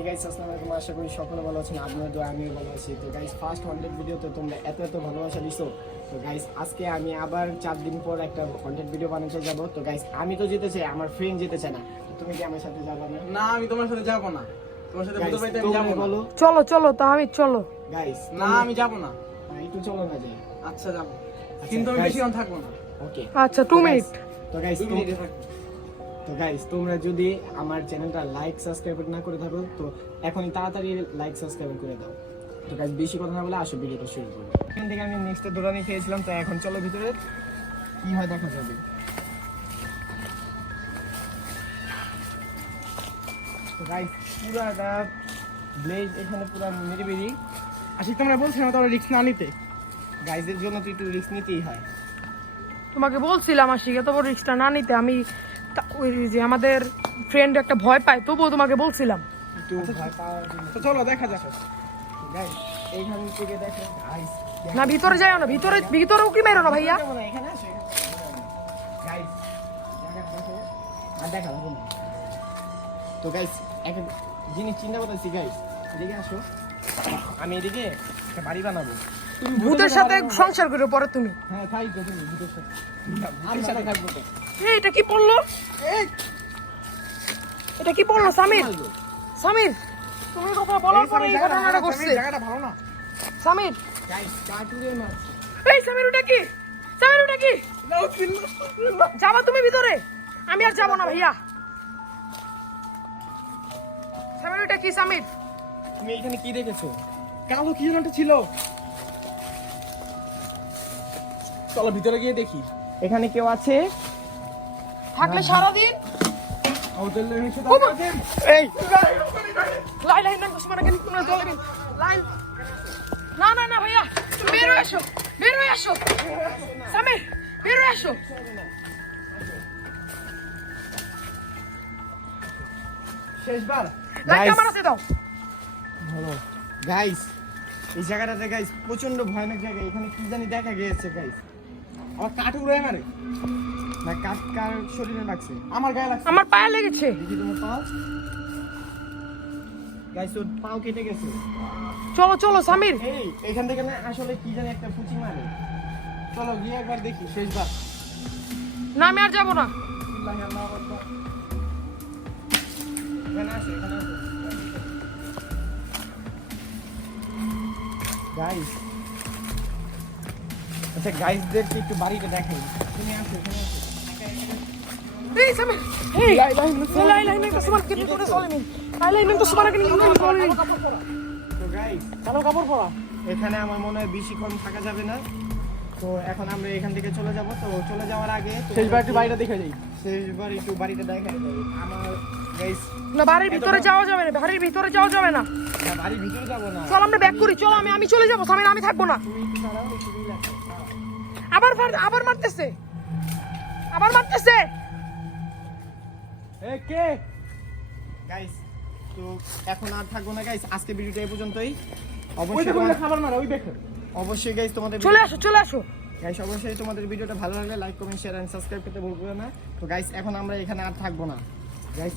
Hey guys, আসসালামু আলাইকুম। আশা করি সকলে ভালো আছেন, আপনাদের দোয়া আমিও ভালো আছি। তো গাইস, ফার্স্ট 100 ভিডিওতে তোমরা এত ভালোবাসা দিছো। তো গাইস, আজকে আমি আবার 4 দিন পর একটা কন্টেন্ট ভিডিও বানাতে যাব। তো গাইস, আমি তো যেতে চাই, আমার ফ্রেন্ড যেতে চায় না। তো তুমি কি আমার সাথে যাবে না? না, আমি তোমার সাথে যাব না। তোমার সাথে ভূতের বাড়িতে আমি যাব না। বলো চলো চলো তাহমি চলো। গাইস, না আমি যাব না। একটু চলো না যাই। আচ্ছা যাব, কিন্তু আমি বেশিক্ষণ থাকবো না। ওকে, আচ্ছা 2 মিনিট। তো গাইস, 2 মিনিটে থাকবো। তো গাইস, তোমরা যদি আমার চ্যানেলটা লাইক সাবস্ক্রাইব না করে থাকো তো এখনই তাড়াতাড়ি লাইক সাবস্ক্রাইব করে দাও। তো গাইস, বেশি কথা না বলে আসো ভিডিওটা শুরু করি। এখান থেকে আমি নেক্সট দোকানে খেয়েছিলাম, তো এখন চলো ভিতরে কি হয় দেখা যাবে। তো গাইস, পুরাটা ব্লেজ এখানে পুরো নিরিবিলি। আশিক, তোমরা বলছো না তোমরা রিস্ক না নিতে? গাইসের জন্য তো একটু রিস্ক নিতেই হয়। তোমাকে বলছিলাম আশিক এত বড় রিস্কটা না নিতে। আমি ওই যে আমাদের ফ্রেন্ড একটা ভয় পায়, তবুও তোমাকে বলছিলাম। একটু ভয় পাওয়ার জন্য। তো চলো দেখা যাক। গাইস, এইখান থেকে দেখো গাইস। না ভিতরে যাও না, ভিতরেও কি মেরো না ভাইয়া। এখানে আসো, গাইস দেখো আর দেখা যাবে না। তো গাইস, একটা জিনিস চিন্তা করতেছি গাইস, এদিকে আসো। আমি এদিকে একটা বাড়ি বানাবো। ভূতের সাথে সংসার করো পরে তুমি। হ্যাঁ, তাই তো, তুমি ভূতের সাথে ভূতের সাথে থাকবো তো। এই এটা কি পড়লো? এটা কি পড়লো সামির? সামির তুমি কথা বলার পরে এই ঘটনাটা ঘটছে। জায়গাটা ভালো না। সামির, গাইস, কাটুরে মাছ। এই সামির ওটা কি? সামির ওটা কি? যাবা তুমি ভিতরে? আমি আর যাবো না ভাইয়া। সামির ওটা কি? সামির তুমি এখানে কি দেখেছো? কালো কি যেন একটা ছিল। চলো ভিতরে গিয়ে দেখি। এখানে কেউ আছে? থাকলে সারাদিন এই লাই লাইন না তোমার কেন তোমরা জলে বিন লাইন। না না না ভাইয়া, তুমি বের হয়ে আসো, বের হয়ে আসো। সামির বের হয়ে আসো। শেষবার লাইট Guys. আমার আছে দাও। ভালো গাইস, এই জায়গাটাতে গাইস প্রচন্ড ভয়ানক জায়গা। এখানে কি জানি দেখা গিয়েছে গাইস। আমার কাঠ উড়ে মারে। না, কার শরীরে লাগছে? আমার গায়ে লাগছে। আমার পায়ে লেগেছে। দেখি তোমার পাও। গাইস, ওর পাও কেটে গেছে। চলো চলো সামির। এই এখান থেকে না আসলে কি জানি একটা ফুচি মারে। চলো গিয়ে একবার দেখি শেষবার। না আমি আর যাবো না। আল্লাহু আকবার। এখানে আসো, এখানে আসো। গাইস, আচ্ছা গাইসদেরকে একটু বাড়িটা দেখাই। তুমি আসো, এখানে আসো। এই সামির, এই লাই লাইন তো তোমার কি তোরে চলে নি। লাই লাইন তো তোমার কেন চলে নি। তো গাইস, কালো কাপড় পরা। এখানে আমার মনে হয় বেশিক্ষণ থাকা যাবে না। তো এখন আমরা এখান থেকে চলে যাব। তো চলে যাওয়ার আগে শেষবার একটু বাড়িটা দেখে যাই। শেষবার একটু বাড়িটা দেখাই দেয় আমার গাইস। না বাড়ির ভিতরে যাওয়া যাবে না, বাড়ির ভিতরে যাওয়া যাবে না। বাড়ির ভিতরে যাব না। চল আমরা ব্যাক করি, চলো আমি চলে যাবো। সামির আমি থাকবো না। তুমি একটু দাঁড়াও, একটু রিল্যাক্স। আবার মারতেছে, আবার মারতেছে। এ কে? গাইস, তো এখন আর থাকবো না গাইস, আজকে ভিডিওটা এই পর্যন্তই। ওই অবশ্যই দেখো খাবার মারা, ওই দেখো। অবশ্যই গাইস তোমাদের চলে আসো চলে আসো। গাইস, অবশ্যই তোমাদের ভিডিওটা ভালো লাগলে like comment share and subscribe করতে ভুলবে না। তো গাইস, এখন আমরা এখানে আর থাকবো না গাইস।